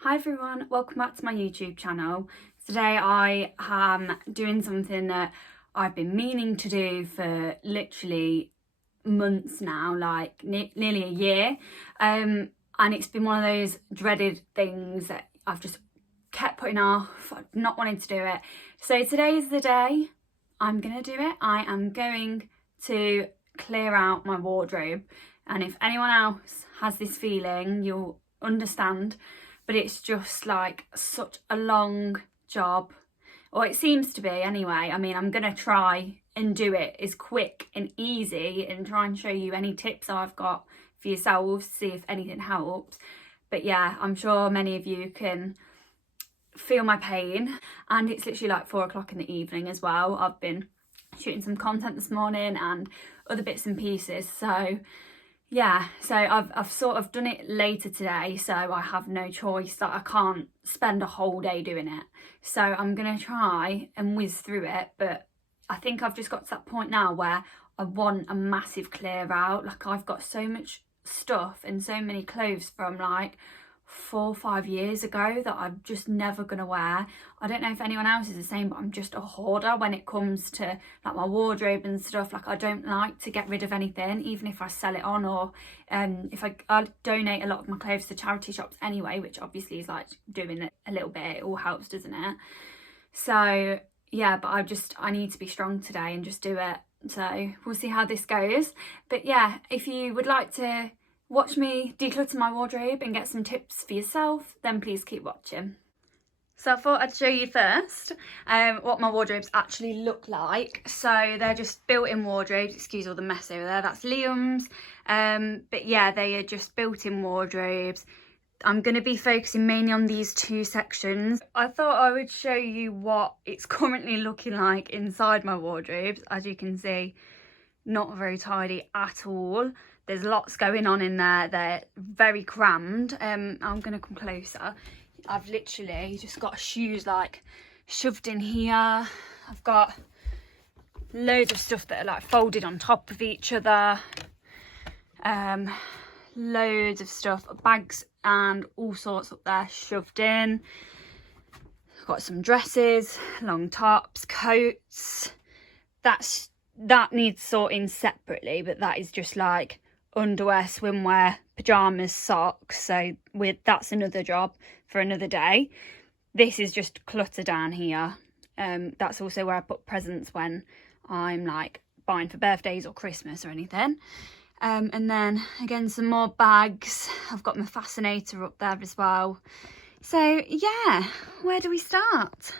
Hi everyone, welcome back to my YouTube channel. Today I am doing something that I've been meaning to do for literally months now, like nearly a year, and it's been one of those dreaded things that I've just kept putting off, not wanting to do it. So today is the day I'm gonna do it. I am going to clear out my wardrobe, and if anyone else has this feeling, you'll understand, but it's just like such a long job, or it seems to be anyway. I mean, I'm gonna try and do it as quick and easy and try and show you any tips I've got for yourselves, see if anything helps. But yeah, I'm sure many of you can feel my pain, and it's literally like 4 o'clock in the evening as well. I've been shooting some content this morning and other bits and pieces, so yeah, so I've sort of done it later today, so I have no choice, that I can't spend a whole day doing it. So I'm gonna try and whiz through it, but I think I've just got to that point now where I want a massive clear out. Like, I've got so much stuff and so many clothes from like 4 or 5 years ago that I'm just never gonna wear. I don't know if anyone else is the same, but I'm just a hoarder when it comes to like my wardrobe and stuff. Like, I don't like to get rid of anything, even if I sell it on, or if I donate a lot of my clothes to charity shops anyway, which obviously is like doing it a little bit. It all helps, doesn't it? So yeah, but I need to be strong today and just do it. So we'll see how this goes. But yeah, if you would like to watch me declutter my wardrobe and get some tips for yourself, then please keep watching. So I thought I'd show you first what my wardrobes actually look like. So they're just built-in wardrobes. Excuse all the mess over there, that's Liam's. But yeah, they are just built-in wardrobes. I'm going to be focusing mainly on these two sections. I thought I would show you what it's currently looking like inside my wardrobes. As you can see, not very tidy at all. There's lots going on in there. They're very crammed. I'm going to come closer. I've literally just got shoes like shoved in here. I've got loads of stuff that are like folded on top of each other. Loads of stuff, bags and all sorts up there shoved in. I've got some dresses, long tops, coats. That needs sorting separately, but that is just like underwear, swimwear, pajamas, socks. So that's another job for another day. This is just clutter down here. That's also where I put presents when I'm like buying for birthdays or Christmas or anything. And then again, some more bags. I've got my fascinator up there as well. So yeah, where do we start?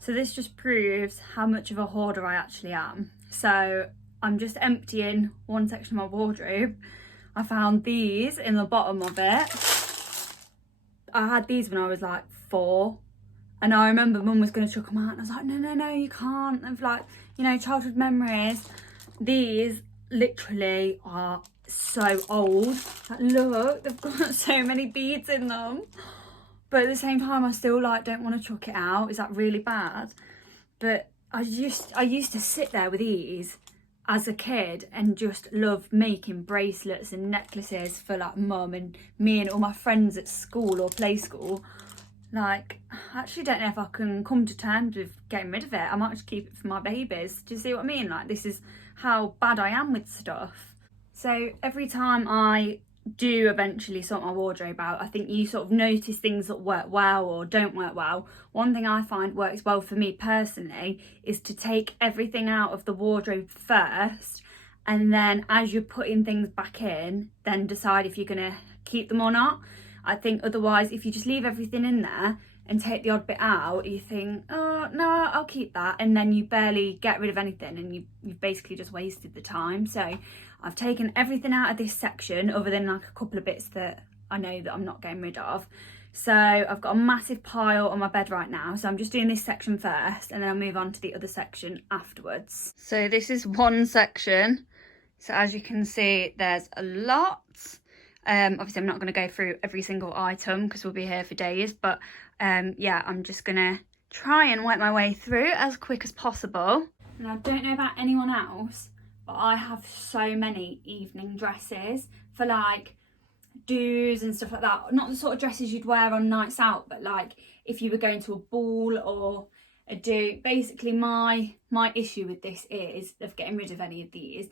So this just proves how much of a hoarder I actually am. So I'm just emptying one section of my wardrobe. I found these in the bottom of it. I had these when I was like 4, and I remember Mum was going to chuck them out, and I was like, no, you can't. Of like, you know, childhood memories. These literally are so old. Like, look, they've got so many beads in them. But at the same time, I still like don't want to chuck it out. Is that really bad? But I used to sit there with these as a kid and just love making bracelets and necklaces for like Mum and me and all my friends at school or play school. Like, I actually don't know if I can come to terms with getting rid of it. I might just keep it for my babies. Do you see what I mean? Like, this is how bad I am with stuff. So every time I do eventually sort my wardrobe out, I think you sort of notice things that work well or don't work well. One thing I find works well for me personally is to take everything out of the wardrobe first, and then as you're putting things back in, then decide if you're going to keep them or not. I think otherwise, if you just leave everything in there and take the odd bit out, you think, oh no, I'll keep that, and then you barely get rid of anything, and you've basically just wasted the time. So I've taken everything out of this section other than like a couple of bits that I know that I'm not getting rid of. So I've got a massive pile on my bed right now, so I'm just doing this section first, and then I'll move on to the other section afterwards. So this is one section. So as you can see, there's a lot. Obviously I'm not going to go through every single item because we'll be here for days, but yeah, I'm just going to try and work my way through as quick as possible. And I don't know about anyone else, but I have so many evening dresses for like do's and stuff like that. Not the sort of dresses you'd wear on nights out, but like if you were going to a ball or a do. Basically my issue with this is of getting rid of any of these.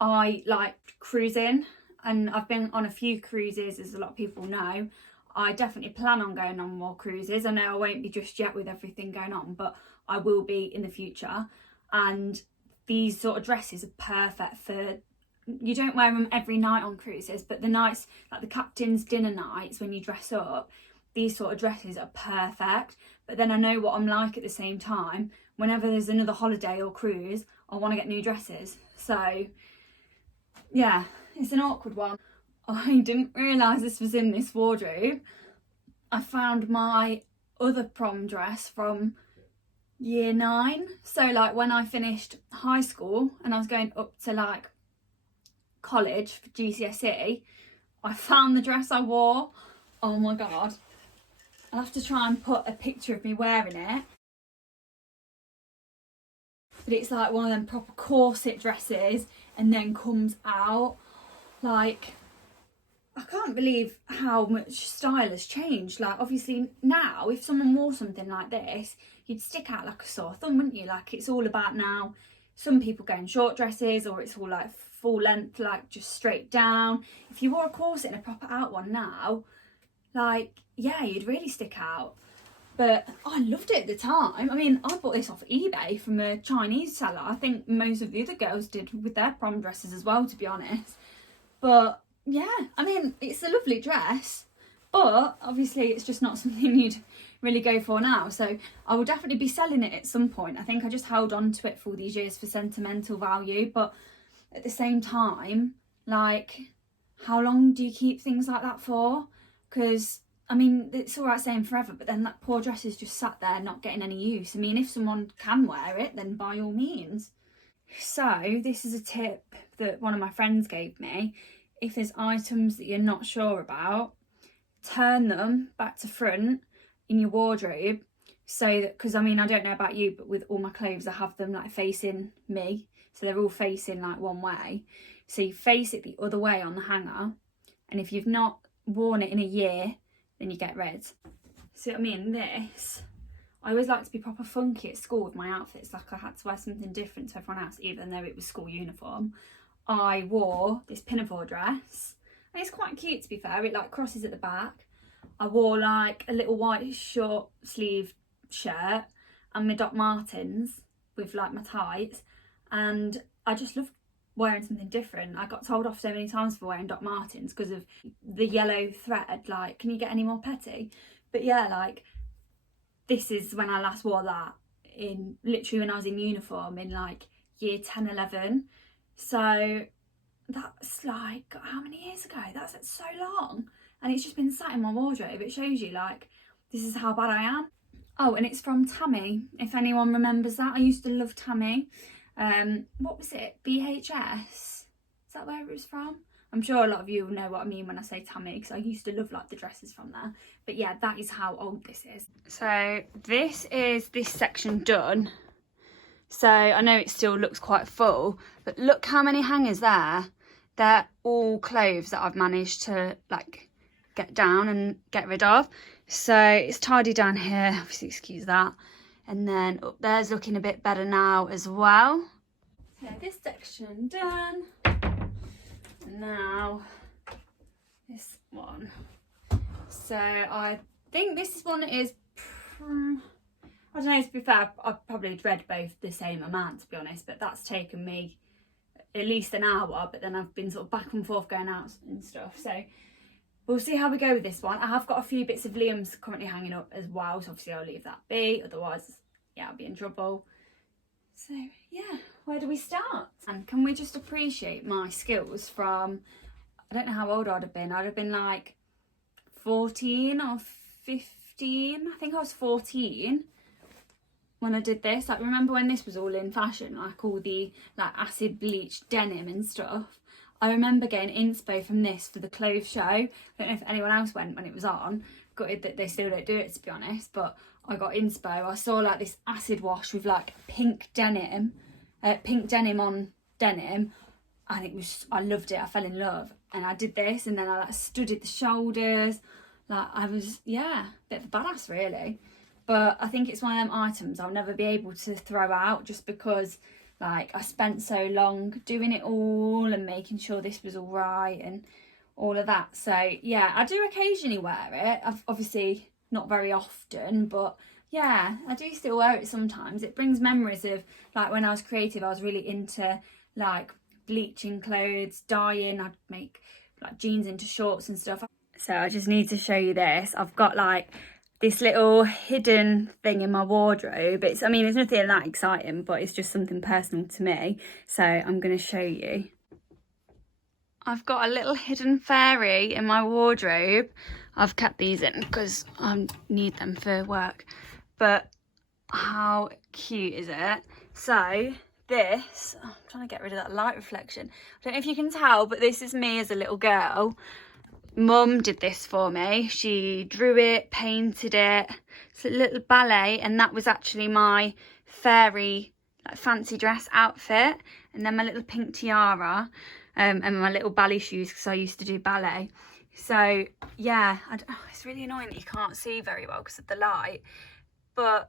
I like cruising, and I've been on a few cruises, as a lot of people know. I definitely plan on going on more cruises. I know I won't be just yet with everything going on, but I will be in the future. And these sort of dresses are perfect for, you don't wear them every night on cruises, but the nights, like the captain's dinner nights when you dress up, these sort of dresses are perfect. But then I know what I'm like at the same time. Whenever there's another holiday or cruise, I want to get new dresses. So yeah, it's an awkward one. I didn't realise this was in this wardrobe. I found my other prom dress from year 9. So like when I finished high school and I was going up to like college for GCSE, I found the dress I wore. Oh my god. I'll have to try and put a picture of me wearing it. But it's like one of them proper corset dresses and then comes out. Like, I can't believe how much style has changed. Like, obviously now, if someone wore something like this, you'd stick out like a sore thumb, wouldn't you? Like, it's all about now, some people go in short dresses, or it's all like full length, like just straight down. If you wore a corset and a proper out one now, like, yeah, you'd really stick out. But I loved it at the time. I mean, I bought this off eBay from a Chinese seller. I think most of the other girls did with their prom dresses as well, to be honest. But yeah, I mean, it's a lovely dress, but obviously it's just not something you'd really go for now. So I will definitely be selling it at some point. I think I just held on to it for all these years for sentimental value, but at the same time, like, how long do you keep things like that for? Because I mean, it's all right saying forever, but then that poor dress is just sat there not getting any use. I mean, if someone can wear it, then by all means. So this is a tip that one of my friends gave me. If there's items that you're not sure about, turn them back to front in your wardrobe, so that, because I mean, I don't know about you, but with all my clothes I have them like facing me, so they're all facing like one way. So you face it the other way on the hanger, and if you've not worn it in a year, then you get rid. See what I mean? This, I always like to be proper funky at school with my outfits. Like, I had to wear something different to everyone else, even though it was school uniform. I wore this pinafore dress, and it's quite cute, to be fair. It like crosses at the back. I wore like a little white short sleeve shirt and my Doc Martens with like my tights, and I just love wearing something different. I got told off so many times for wearing Doc Martens because of the yellow thread. Like, can you get any more petty? But yeah, like, this is when I last wore that, in literally when I was in uniform in like year 10, 11. So that's like, how many years ago? That's so long. And it's just been sat in my wardrobe. It shows you, like, this is how bad I am. Oh, and it's from Tammy, if anyone remembers that. I used to love Tammy. What was it? BHS? Is that where it was from? I'm sure a lot of you will know what I mean when I say Tammy, because I used to love like the dresses from there. But yeah, that is how old this is. So this is this section done. So I know it still looks quite full, but look how many hangers there. They're all clothes that I've managed to like get down and get rid of. So it's tidy down here, obviously excuse that. And then up there's looking a bit better now as well. So this section done. Now this one. So I think this one is, I don't know, to be fair, I've probably read both the same amount, to be honest, but that's taken me at least an hour, but then I've been sort of back and forth going out and stuff. So we'll see how we go with this one. I have got a few bits of Liam's currently hanging up as well, so obviously I'll leave that be, otherwise, yeah, I'll be in trouble. So yeah, where do we start? And can we just appreciate my skills from, I don't know how old I'd have been. I'd have been like 14 or 15. I think I was 14 when I did this. Like, remember when this was all in fashion, like all the like acid bleached denim and stuff? I remember getting inspo from this for the clothes show. I don't know if anyone else went when it was on. Gutted that they still don't do it, to be honest, but I got inspo. I saw like this acid wash with like pink denim on denim. and I loved it. I fell in love, and I did this, and then I like studied the shoulders. Like I was, yeah, a bit of a badass really. But I think it's one of them items I'll never be able to throw out, just because like I spent so long doing it all and making sure this was all right and all of that. So yeah, I do occasionally wear it. I've obviously not very often, but yeah, I do still wear it sometimes. It brings memories of like when I was creative, I was really into like bleaching clothes, dyeing. I'd make like jeans into shorts and stuff. So I just need to show you this. I've got like this little hidden thing in my wardrobe. It's nothing that exciting, but it's just something personal to me. So I'm going to show you. I've got a little hidden fairy in my wardrobe. I've kept these in because I need them for work. But how cute is it? So this, I'm trying to get rid of that light reflection. I don't know if you can tell, but this is me as a little girl. Mum did this for me. She drew it, painted it. It's a little ballet, and that was actually my fairy like fancy dress outfit. And then my little pink tiara, and my little ballet shoes because I used to do ballet. So yeah, it's really annoying that you can't see very well because of the light. But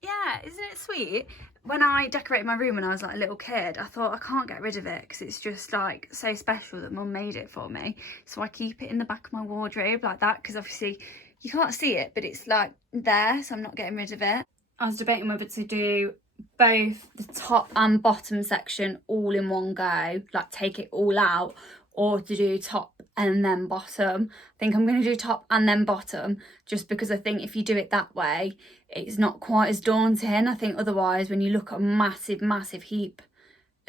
yeah, isn't it sweet? When I decorated my room when I was like a little kid, I thought I can't get rid of it because it's just like so special that Mum made it for me. So I keep it in the back of my wardrobe like that, because obviously you can't see it, but it's like there, so I'm not getting rid of it. I was debating whether to do both the top and bottom section all in one go, like take it all out, or to do top and then bottom. I think I'm going to do top and then bottom, just because I think if you do it that way, it's not quite as daunting. I think otherwise when you look at a massive heap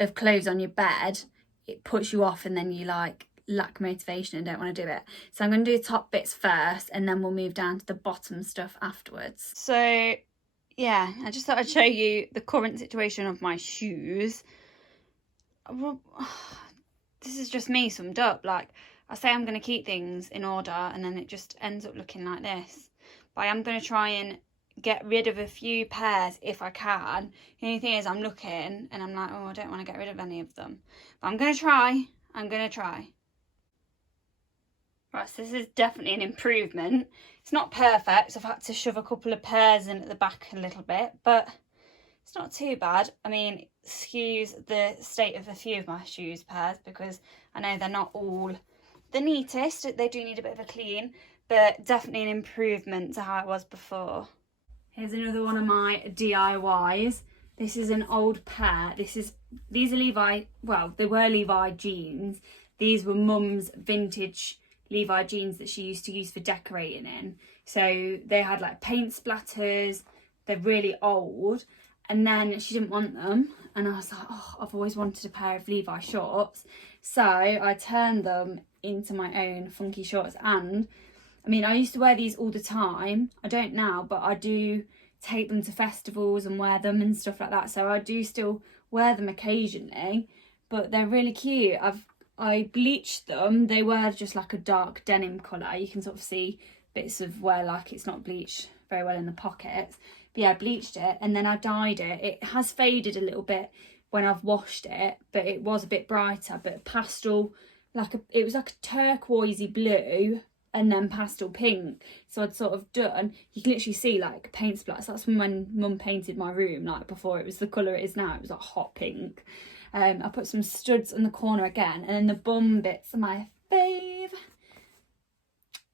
of clothes on your bed, it puts you off and then you like lack motivation and don't want to do it. So I'm going to do the top bits first, and then we'll move down to the bottom stuff afterwards. So yeah, I just thought I'd show you the current situation of my shoes. Well, this is just me summed up. Like, I say I'm going to keep things in order and then it just ends up looking like this. But I am going to try and get rid of a few pairs if I can. The only thing is I'm looking and I'm like, oh, I don't want to get rid of any of them. But I'm going to try. Right, so this is definitely an improvement. It's not perfect, so I've had to shove a couple of pairs in at the back a little bit, but it's not too bad. I mean, excuse the state of a few of my shoes pairs because I know they're not all the neatest. They do need a bit of a clean, but definitely an improvement to how it was before. Here's another one of my DIYs. This is an old pair. These are Levi, well, they were Levi jeans. These were Mum's vintage Levi jeans that she used to use for decorating in. So they had like paint splatters. They're really old. And then she didn't want them. And I was like, oh, I've always wanted a pair of Levi shorts. So I turned them into my own funky shorts. And I mean, I used to wear these all the time. I don't now, but I do take them to festivals and wear them and stuff like that. So I do still wear them occasionally, but they're really cute. I bleached them. They were just like a dark denim colour. You can sort of see bits of where like it's not bleached very well in the pockets. But yeah, I bleached it and then I dyed it. It has faded a little bit when I've washed it, but it was a bit brighter, but pastel, it was like a turquoisey blue and then pastel pink. So I'd sort of done, you can literally see like paint splatters. That's when Mum painted my room, like before it was the colour it is now. It was like hot pink. I put some studs in the corner again, and then the bum bits are my fave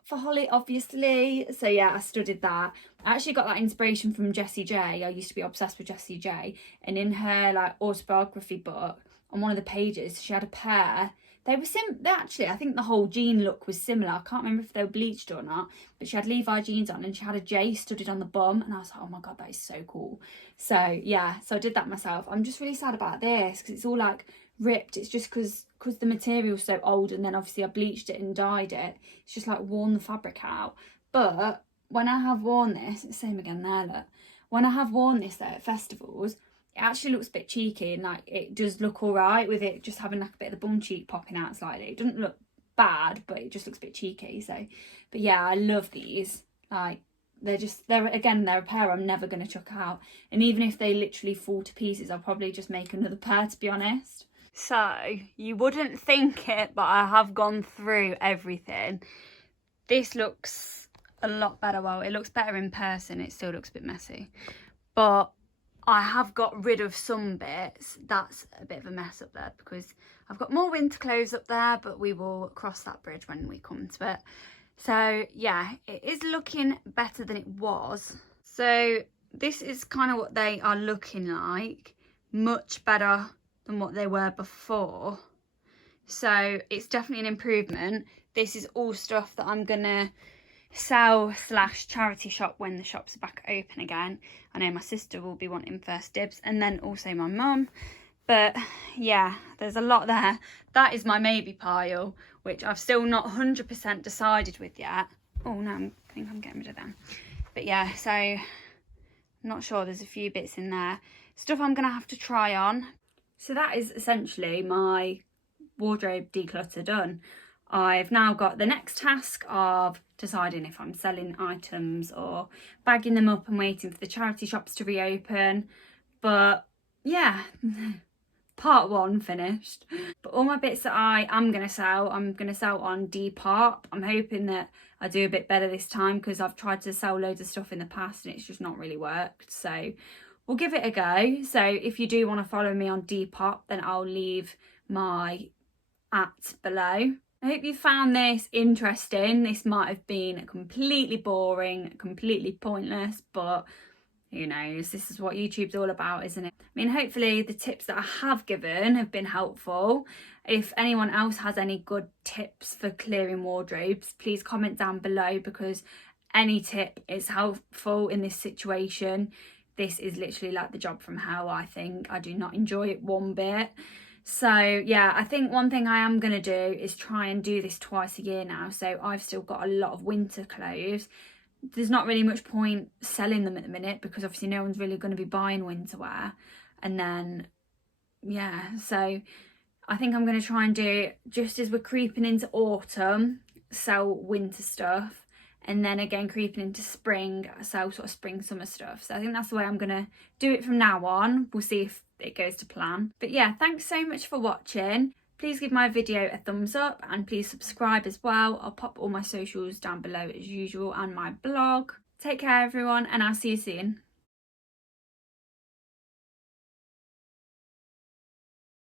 for Holly, obviously. So yeah, I studied that. I actually got that inspiration from Jessie J. I used to be obsessed with Jessie J, and in her like autobiography book, on one of the pages, she had a pair. They were actually, I think the whole jean look was similar. I can't remember if they were bleached or not, but she had Levi jeans on and she had a J studded on the bum, and I was like, oh my god, that is so cool. So yeah, so I did that myself. I'm just really sad about this because it's all like ripped. It's just because the material's so old, and then obviously I bleached it and dyed it. It's just like worn the fabric out. But when I have worn this, it's the same again there, look. When I have worn this though at festivals, it actually looks a bit cheeky, and like it does look all right with it just having like a bit of the bum cheek popping out slightly. It doesn't look bad, but it just looks a bit cheeky. So, but yeah, I love these. Like they're a pair I'm never going to chuck out. And even if they literally fall to pieces, I'll probably just make another pair, to be honest. So you wouldn't think it, but I have gone through everything. This looks a lot better. Well, it looks better in person. It still looks a bit messy, but I have got rid of some bits. That's a bit of a mess up there because I've got more winter clothes up there, but we will cross that bridge when we come to it. So yeah, it is looking better than it was. So this is kind of what they are looking like. Much better than what they were before. So it's definitely an improvement. This is all stuff that I'm gonna sell / charity shop when the shops are back open again. I know my sister will be wanting first dibs, and then also my mum. But yeah, there's a lot there. That is my maybe pile, which I've still not 100% decided with yet. Oh no, I think I'm getting rid of them. But yeah, so I'm not sure. There's a few bits in there. Stuff I'm gonna have to try on. So that is essentially my wardrobe declutter done. I've now got the next task of deciding if I'm selling items or bagging them up and waiting for the charity shops to reopen. But yeah, part 1 finished. But all my bits that I am going to sell, I'm going to sell on Depop. I'm hoping that I do a bit better this time because I've tried to sell loads of stuff in the past and it's just not really worked. So we'll give it a go. So if you do want to follow me on Depop, then I'll leave my @ below. I hope you found this interesting. This might have been completely boring, completely pointless, but who knows? This is what YouTube's all about, isn't it? I mean, hopefully the tips that I have given have been helpful. If anyone else has any good tips for clearing wardrobes, please comment down below because any tip is helpful in this situation. This is literally like the job from hell, I think. I do not enjoy it one bit. So yeah, I think one thing I am going to do is try and do this twice a year now. So I've still got a lot of winter clothes. There's not really much point selling them at the minute because obviously no one's really going to be buying winter wear. And then, yeah, so I think I'm going to try and do, just as we're creeping into autumn, sell winter stuff. And then again, creeping into spring, sell sort of spring, summer stuff. So I think that's the way I'm going to do it from now on. We'll see if it goes to plan. But yeah, thanks so much for watching. Please give my video a thumbs up and please subscribe as well. I'll pop all my socials down below as usual and my blog. Take care everyone and I'll see you soon.